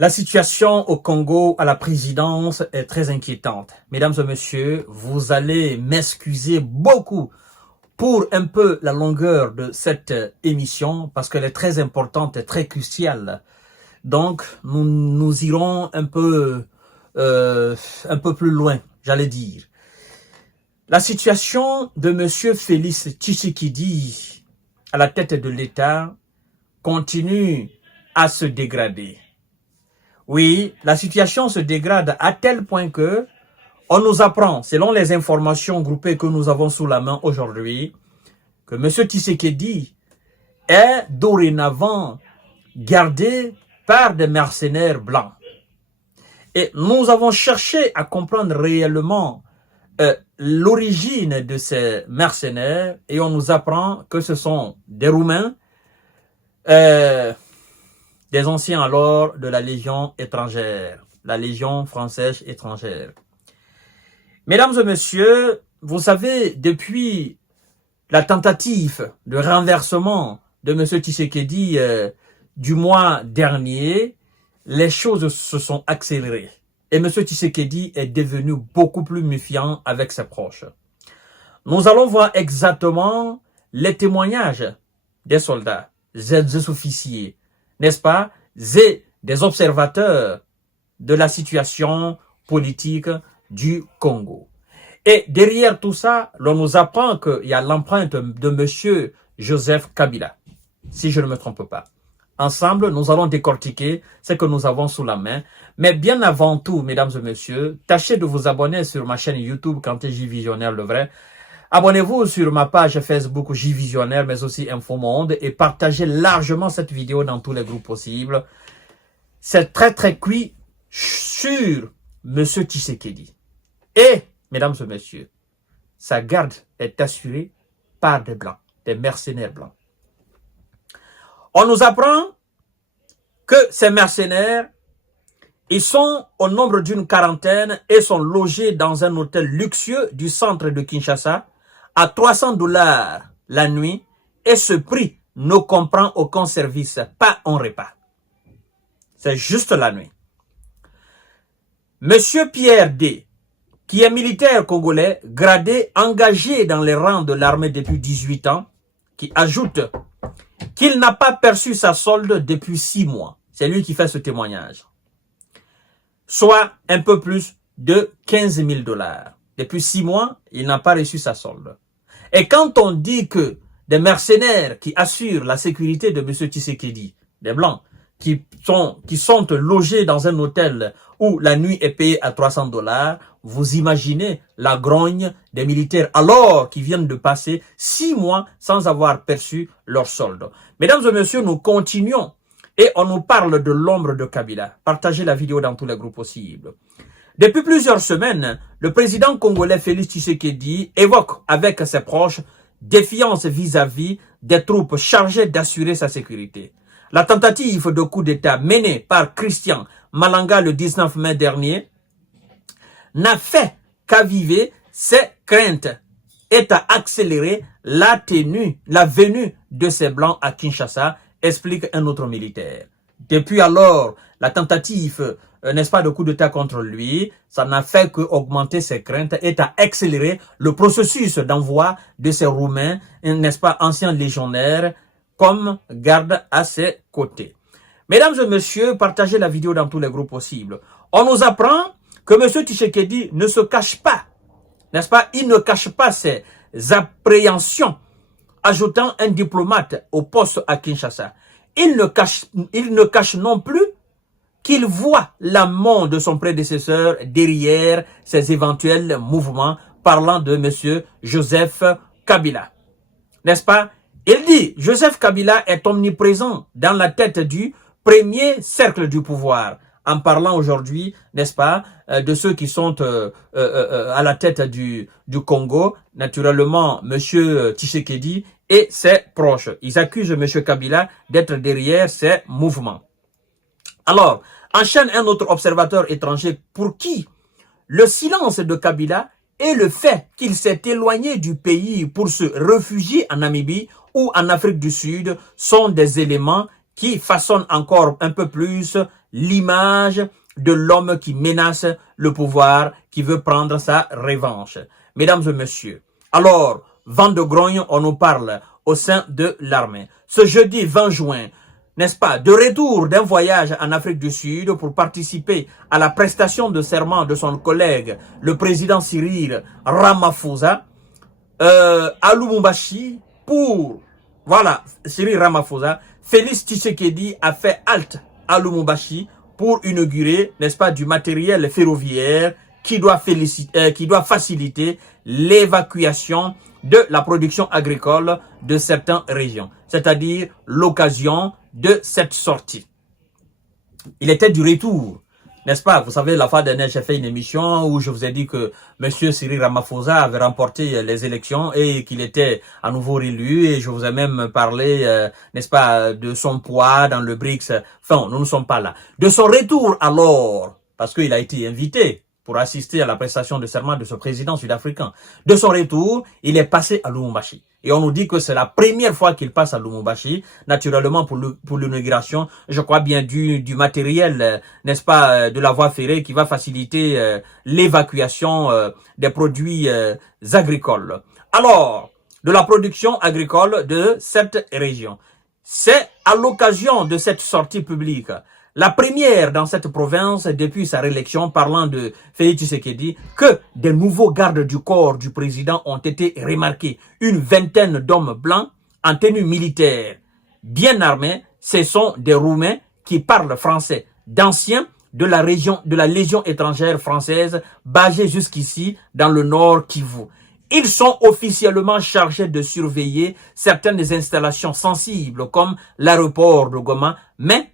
La situation au Congo à la présidence est très inquiétante. Mesdames et messieurs, vous allez m'excuser beaucoup pour un peu la longueur de cette émission parce qu'elle est très importante et très cruciale. Donc, nous irons un peu plus loin, j'allais dire. La situation de Monsieur Félix Tshisekedi à la tête de l'État continue à se dégrader. Oui, la situation se dégrade à tel point que on nous apprend, selon les informations groupées que nous avons sous la main aujourd'hui, que M. Tshisekedi est dorénavant gardé par des mercenaires blancs. Et nous avons cherché à comprendre réellement l'origine de ces mercenaires et on nous apprend que ce sont des Roumains, des anciens alors de la Légion étrangère, la Légion française étrangère. Mesdames et messieurs, vous savez, depuis la tentative de renversement de M. Tshisekedi du mois dernier, les choses se sont accélérées. Et M. Tshisekedi est devenu beaucoup plus méfiant avec ses proches. Nous allons voir exactement les témoignages des soldats, des officiers, n'est-ce pas, et des observateurs de la situation politique du Congo. Et derrière tout ça, l'on nous apprend qu'il y a l'empreinte de M. Joseph Kabila, si je ne me trompe pas. Ensemble, nous allons décortiquer ce que nous avons sous la main. Mais bien avant tout, mesdames et messieurs, tâchez de vous abonner sur ma chaîne YouTube Kanté J Visionnaire le vrai. Abonnez-vous sur ma page Facebook J Visionnaire, mais aussi Info Monde, et partagez largement cette vidéo dans tous les groupes possibles. C'est très cuit sur M. Tshisekedi. Et, mesdames et messieurs, sa garde est assurée par des blancs, des mercenaires blancs. On nous apprend que ces mercenaires, ils sont au nombre d'une quarantaine et sont logés dans un hôtel luxueux du centre de Kinshasa à $300 la nuit et ce prix ne comprend aucun service, pas un repas. C'est juste la nuit. Monsieur Pierre D, qui est militaire congolais, gradé, engagé dans les rangs de l'armée depuis 18 ans, qui ajoute qu'il n'a pas perçu sa solde depuis 6 mois. C'est lui qui fait ce témoignage. Soit un peu plus de $15 000. Depuis 6 mois, il n'a pas reçu sa solde. Et quand on dit que des mercenaires qui assurent la sécurité de M. Tshisekedi, des blancs, qui sont logés dans un hôtel où la nuit est payée à $300, vous imaginez la grogne des militaires alors qu'ils viennent de passer 6 mois sans avoir perçu leur solde. Mesdames et messieurs, nous continuons et on nous parle de l'ombre de Kabila. Partagez la vidéo dans tous les groupes possibles. Depuis plusieurs semaines, le président congolais Félix Tshisekedi évoque avec ses proches défiance vis-à-vis des troupes chargées d'assurer sa sécurité. La tentative de coup d'État menée par Christian Malanga le 19 mai dernier n'a fait qu'aviver ses craintes et à accélérer la venue de ces Blancs à Kinshasa, explique un autre militaire. Depuis alors, la tentative, n'est-ce pas, de coup d'État contre lui, ça n'a fait qu'augmenter ses craintes et à accélérer le processus d'envoi de ces Roumains, n'est-ce pas, anciens légionnaires, comme garde à ses côtés. Mesdames et messieurs, partagez la vidéo dans tous les groupes possibles. On nous apprend que M. Tshisekedi ne se cache pas, n'est-ce pas? Il ne cache pas ses appréhensions, ajoutant un diplomate au poste à Kinshasa. Il ne cache non plus qu'il voit la mort de son prédécesseur derrière ses éventuels mouvements, parlant de M. Joseph Kabila. N'est-ce pas? Il dit, Joseph Kabila est omniprésent dans la tête du premier cercle du pouvoir, en parlant aujourd'hui, n'est-ce pas, de ceux qui sont à la tête du Congo, naturellement, M. Tshisekedi et ses proches. Ils accusent M. Kabila d'être derrière ces mouvements. Alors, enchaîne un autre observateur étranger pour qui le silence de Kabila et le fait qu'il s'est éloigné du pays pour se réfugier en Namibie ou en Afrique du Sud sont des éléments qui façonnent encore un peu plus l'image de l'homme qui menace le pouvoir, qui veut prendre sa revanche. Mesdames et messieurs, alors, vent de grogne, on nous parle au sein de l'armée. Ce jeudi 20 juin, n'est-ce pas, de retour d'un voyage en Afrique du Sud pour participer à la prestation de serment de son collègue, le président Cyril Ramaphosa, à Lubumbashi, voilà, Cyril Ramaphosa, Félix Tshisekedi a fait halte à Lubumbashi pour inaugurer, n'est-ce pas, du matériel ferroviaire qui doit faciliter l'évacuation de la production agricole de certaines régions, c'est-à-dire l'occasion de cette sortie. Il était du retour, n'est-ce pas? Vous savez, la fois dernière, j'ai fait une émission où je vous ai dit que M. Cyril Ramaphosa avait remporté les élections et qu'il était à nouveau réélu. Et je vous ai même parlé, n'est-ce pas, de son poids dans le BRICS. Enfin, nous ne sommes pas là. De son retour alors, parce qu'il a été invité pour assister à la prestation de serment de ce président sud-africain. De son retour, il est passé à Lubumbashi. Et on nous dit que c'est la première fois qu'il passe à Lubumbashi, naturellement pour l'inauguration, je crois bien du matériel, n'est-ce pas, de la voie ferrée qui va faciliter l'évacuation des produits agricoles. Alors, de la production agricole de cette région. C'est à l'occasion de cette sortie publique, la première dans cette province depuis sa réélection, parlant de Félix Tshisekedi, que des nouveaux gardes du corps du président ont été remarqués. Une vingtaine d'hommes blancs en tenue militaire, bien armés. Ce sont des Roumains qui parlent français, d'anciens de la Légion étrangère française, basée jusqu'ici dans le nord Kivu. Ils sont officiellement chargés de surveiller certaines installations sensibles comme l'aéroport de Goma, mais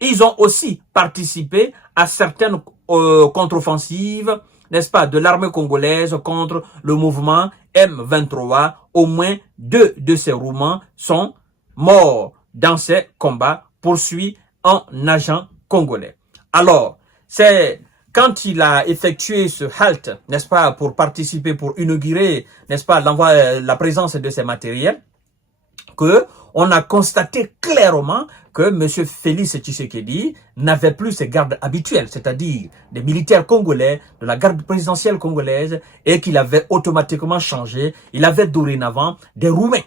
ils ont aussi participé à certaines contre-offensives, n'est-ce pas, de l'armée congolaise contre le mouvement M23. Au moins 2 de ces Roumains sont morts dans ces combats, poursuivis en agent congolais. Alors, c'est quand il a effectué ce halt, n'est-ce pas, pour participer, pour inaugurer, n'est-ce pas, la présence de ces matériels, que on a constaté clairement que M. Félix Tshisekedi n'avait plus ses gardes habituels, c'est-à-dire des militaires congolais, de la garde présidentielle congolaise, et qu'il avait automatiquement changé. Il avait dorénavant des Roumains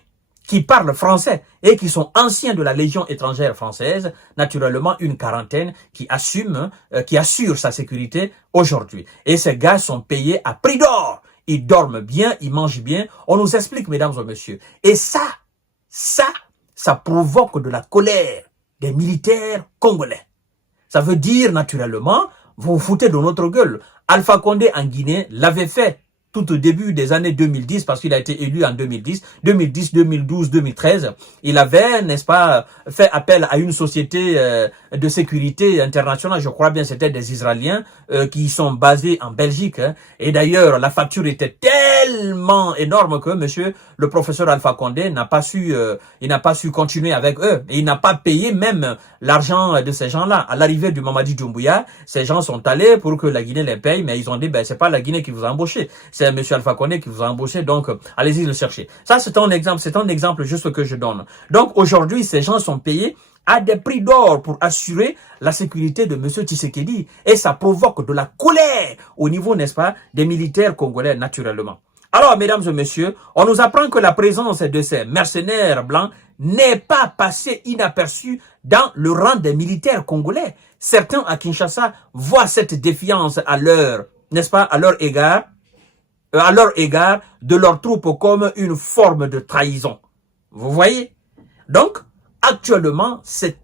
qui parlent français et qui sont anciens de la Légion étrangère française, naturellement une quarantaine qui assure sa sécurité aujourd'hui. Et ces gars sont payés à prix d'or. Ils dorment bien, ils mangent bien. On nous explique, mesdames et messieurs. Et ça provoque de la colère des militaires congolais. Ça veut dire, naturellement, vous vous foutez de notre gueule. Alpha Condé en Guinée l'avait fait tout au début des années 2010, parce qu'il a été élu en 2010, 2012, 2013, il avait, n'est-ce pas, fait appel à une société de sécurité internationale, je crois bien c'était des Israéliens qui sont basés en Belgique, hein. Et d'ailleurs, la facture était tellement énorme que monsieur le professeur Alpha Condé n'a pas su continuer avec eux. Et il n'a pas payé même l'argent de ces gens-là. À l'arrivée du Mamadi Doumbouya, ces gens sont allés pour que la Guinée les paye, mais ils ont dit, ben, c'est pas la Guinée qui vous a embauché. C'est M. Alpha Condé qui vous a embauché, donc allez-y le chercher. Ça, c'est un exemple juste que je donne. Donc aujourd'hui, ces gens sont payés à des prix d'or pour assurer la sécurité de M. Tshisekedi. Et ça provoque de la colère au niveau, n'est-ce pas, des militaires congolais, naturellement. Alors, mesdames et messieurs, on nous apprend que la présence de ces mercenaires blancs n'est pas passée inaperçue dans le rang des militaires congolais. Certains à Kinshasa voient cette défiance à leur, n'est-ce pas, à leur égard de leurs troupes comme une forme de trahison. Vous voyez? Donc, actuellement, c'est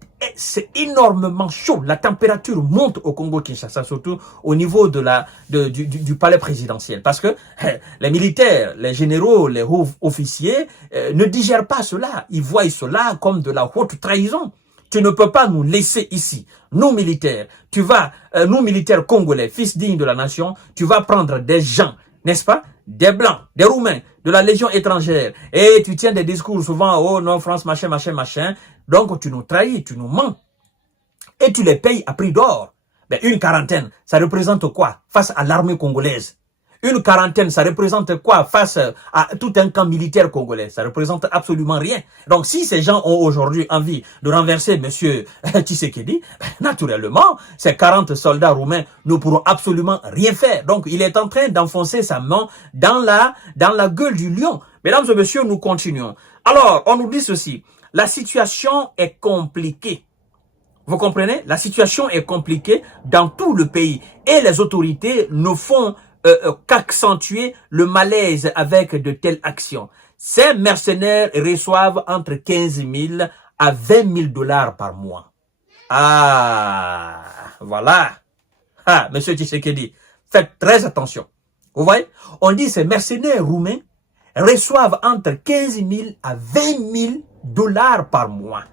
énormément chaud. La température monte au Congo-Kinshasa, surtout au niveau du palais présidentiel. Parce que les militaires, les généraux, les hauts officiers ne digèrent pas cela. Ils voient cela comme de la haute trahison. Tu ne peux pas nous laisser ici. Nous militaires, nous militaires congolais, fils dignes de la nation, tu vas prendre des gens, n'est-ce pas, des Blancs, des Roumains, de la Légion étrangère, et tu tiens des discours souvent, oh non, France, machin, machin, machin, donc tu nous trahis, tu nous mens, et tu les payes à prix d'or. Ben, une quarantaine, ça représente quoi face à l'armée congolaise? Une quarantaine, ça représente quoi face à tout un camp militaire congolais? Ça représente absolument rien. Donc, si ces gens ont aujourd'hui envie de renverser monsieur Tshisekedi, naturellement, ces 40 soldats roumains ne pourront absolument rien faire. Donc, il est en train d'enfoncer sa main dans la gueule du lion. Mesdames et messieurs, nous continuons. Alors, on nous dit ceci. La situation est compliquée. Vous comprenez? La situation est compliquée dans tout le pays. Et les autorités ne font qu'accentuer le malaise avec de telles actions. Ces mercenaires reçoivent entre 15 000 à 20 000 dollars par mois. Ah, voilà. Ah, monsieur Tshisekedi, faites très attention. Vous voyez? On dit ces mercenaires roumains reçoivent entre 15 000 à 20 000 dollars par mois.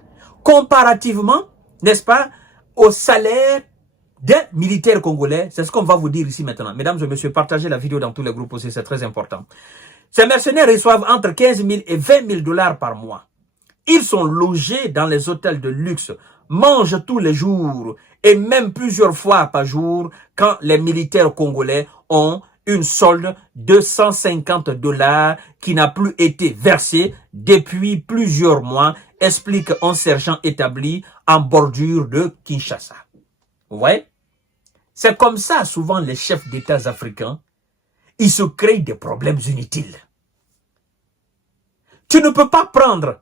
Comparativement, n'est-ce pas, au salaire des militaires congolais. C'est ce qu'on va vous dire ici maintenant. Mesdames et messieurs, partagez la vidéo dans tous les groupes aussi, c'est très important. Ces mercenaires reçoivent entre 15 000 et 20 000 dollars par mois. Ils sont logés dans les hôtels de luxe, mangent tous les jours et même plusieurs fois par jour quand les militaires congolais ont une solde de 150 dollars qui n'a plus été versée depuis plusieurs mois, explique un sergent établi en bordure de Kinshasa. Vous voyez? C'est comme ça, souvent, les chefs d'État africains, ils se créent des problèmes inutiles. Tu ne peux pas prendre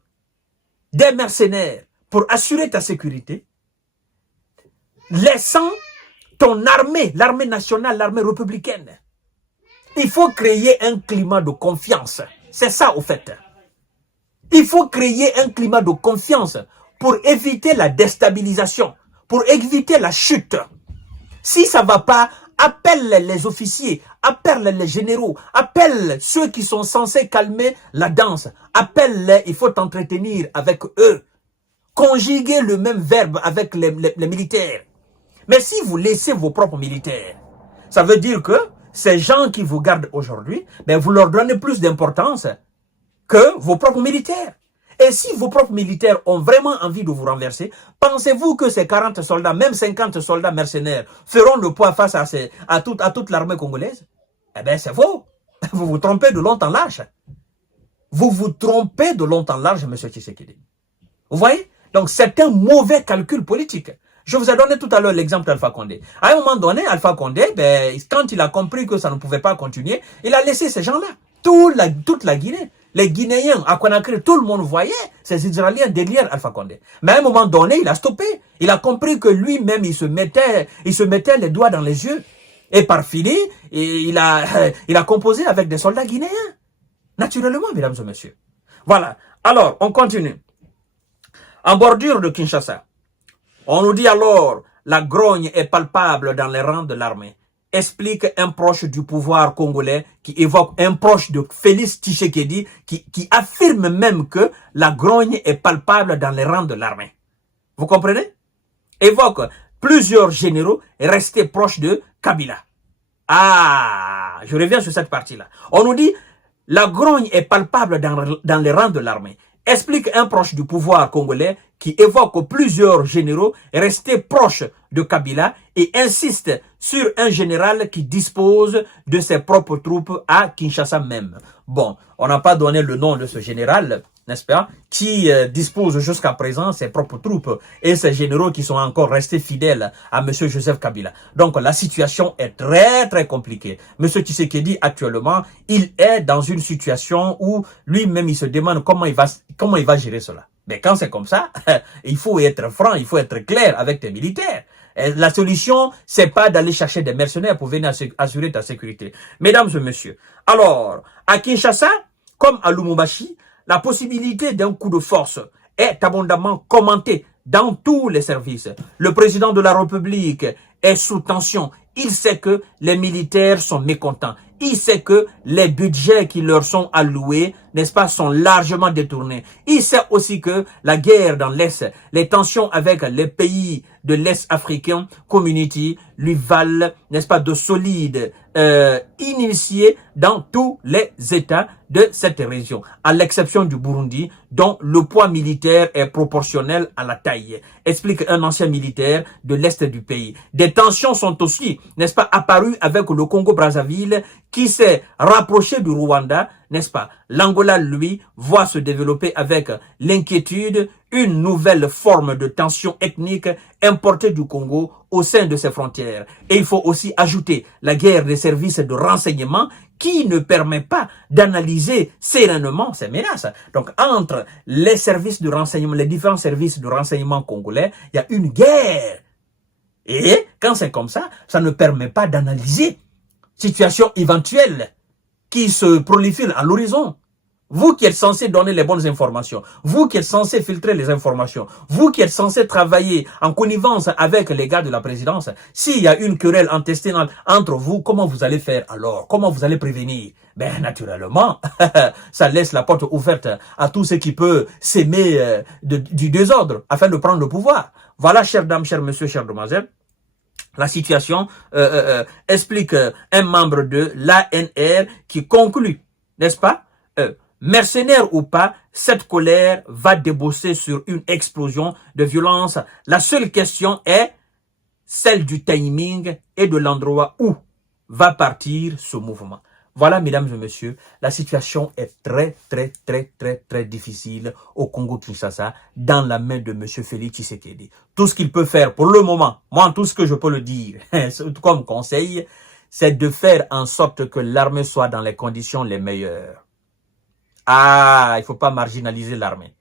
des mercenaires pour assurer ta sécurité, laissant ton armée, l'armée nationale, l'armée républicaine. Il faut créer un climat de confiance. C'est ça, au fait. Il faut créer un climat de confiance pour éviter la déstabilisation, pour éviter la chute. Si ça ne va pas, appelle les officiers, appelle les généraux, appelle ceux qui sont censés calmer la danse. Appelle-les, il faut t'entretenir avec eux. Conjuguer le même verbe avec les militaires. Mais si vous laissez vos propres militaires, ça veut dire que ces gens qui vous gardent aujourd'hui, ben vous leur donnez plus d'importance que vos propres militaires. Et si vos propres militaires ont vraiment envie de vous renverser, pensez-vous que ces 40 soldats, même 50 soldats mercenaires, feront le poids face à toute l'armée congolaise? Eh bien, c'est faux. Vous vous trompez de long en large. Vous vous trompez de long en large, M. Tshisekedi. Vous voyez? Donc, c'est un mauvais calcul politique. Je vous ai donné tout à l'heure l'exemple d'Alpha Condé. À un moment donné, Alpha Condé, ben, quand il a compris que ça ne pouvait pas continuer, il a laissé ces gens-là. Toute la Guinée. Les Guinéens, à Conakry, tout le monde voyait ces Israéliens derrière Alpha Condé. Mais à un moment donné, il a stoppé. Il a compris que lui-même, il se mettait les doigts dans les yeux. Et par fini, il a composé avec des soldats guinéens. Naturellement, mesdames et messieurs. Voilà. Alors, on continue. En bordure de Kinshasa, on nous dit alors, la grogne est palpable dans les rangs de l'armée. Explique un proche du pouvoir congolais qui évoque un proche de Félix Tshisekedi qui affirme même que la grogne est palpable dans les rangs de l'armée. Vous comprenez? Évoque plusieurs généraux restés proches de Kabila. Ah, je reviens sur cette partie-là. On nous dit, la grogne est palpable dans les rangs de l'armée. Explique un proche du pouvoir congolais qui évoque plusieurs généraux restés proches de Kabila et insiste sur un général qui dispose de ses propres troupes à Kinshasa même. Bon, on n'a pas donné le nom de ce général, n'est-ce pas, qui dispose jusqu'à présent ses propres troupes et ces généraux qui sont encore restés fidèles à M. Joseph Kabila. Donc la situation est très très compliquée. M. Tshisekedi actuellement, il est dans une situation où lui-même il se demande comment il va gérer cela. Mais quand c'est comme ça, il faut être franc, il faut être clair avec tes militaires. Et la solution, c'est pas d'aller chercher des mercenaires pour venir assurer ta sécurité. Mesdames et messieurs, alors, à Kinshasa, comme à Lubumbashi, la possibilité d'un coup de force est abondamment commentée dans tous les services. Le président de la République est sous tension. Il sait que les militaires sont mécontents. Il sait que les budgets qui leur sont alloués, n'est-ce pas, sont largement détournés. Il sait aussi que la guerre dans l'Est, les tensions avec les pays de l'Est Africain Community lui valent, n'est-ce pas, de solides initiés dans tous les États de cette région, à l'exception du Burundi, dont le poids militaire est proportionnel à la taille, explique un ancien militaire de l'Est du pays. Des tensions sont aussi, n'est-ce pas, apparues avec le Congo-Brazzaville, qui s'est rapproché du Rwanda, n'est-ce pas? L'Angola, lui, voit se développer avec l'inquiétude une nouvelle forme de tension ethnique importée du Congo au sein de ses frontières. Et il faut aussi ajouter la guerre des services de renseignement qui ne permet pas d'analyser sereinement ces menaces. Donc, entre les services de renseignement, les différents services de renseignement congolais, il y a une guerre. Et quand c'est comme ça ne permet pas d'analyser situation éventuelle qui se prolifère à l'horizon. Vous qui êtes censé donner les bonnes informations, vous qui êtes censé filtrer les informations, vous qui êtes censé travailler en connivence avec les gars de la présidence, s'il y a une querelle intestinale entre vous, comment vous allez faire alors? Comment vous allez prévenir? Ben naturellement, ça laisse la porte ouverte à tout ce qui peut s'aimer du désordre afin de prendre le pouvoir. Voilà, chères dames, chers messieurs, chères demoiselles, la situation explique un membre de l'ANR qui conclut, n'est-ce pas, mercenaire ou pas, cette colère va déboucher sur une explosion de violence. La seule question est celle du timing et de l'endroit où va partir ce mouvement. Voilà, mesdames et messieurs, la situation est très difficile au Congo-Kinshasa dans la main de M. Félix Tshisekedi. Tout ce qu'il peut faire pour le moment, moi, tout ce que je peux le dire comme conseil, c'est de faire en sorte que l'armée soit dans les conditions les meilleures. Ah, il ne faut pas marginaliser l'armée.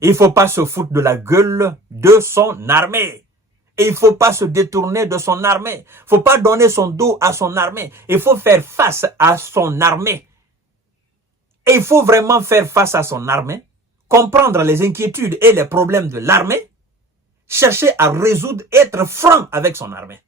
Il ne faut pas se foutre de la gueule de son armée. Et il ne faut pas se détourner de son armée. Il ne faut pas donner son dos à son armée. Il faut faire face à son armée. Et il faut vraiment faire face à son armée, comprendre les inquiétudes et les problèmes de l'armée, chercher à résoudre, être franc avec son armée.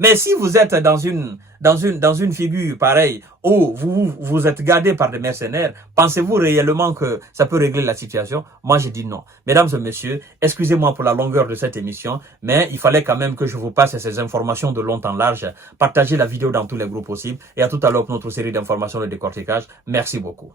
Mais si vous êtes dans une figure pareille où vous êtes gardé par des mercenaires, pensez-vous réellement que ça peut régler la situation? Moi, je dis non. Mesdames et messieurs, excusez-moi pour la longueur de cette émission, mais il fallait quand même que je vous passe ces informations de long en large. Partagez la vidéo dans tous les groupes possibles et à tout à l'heure pour notre série d'informations de décortiquage. Merci beaucoup.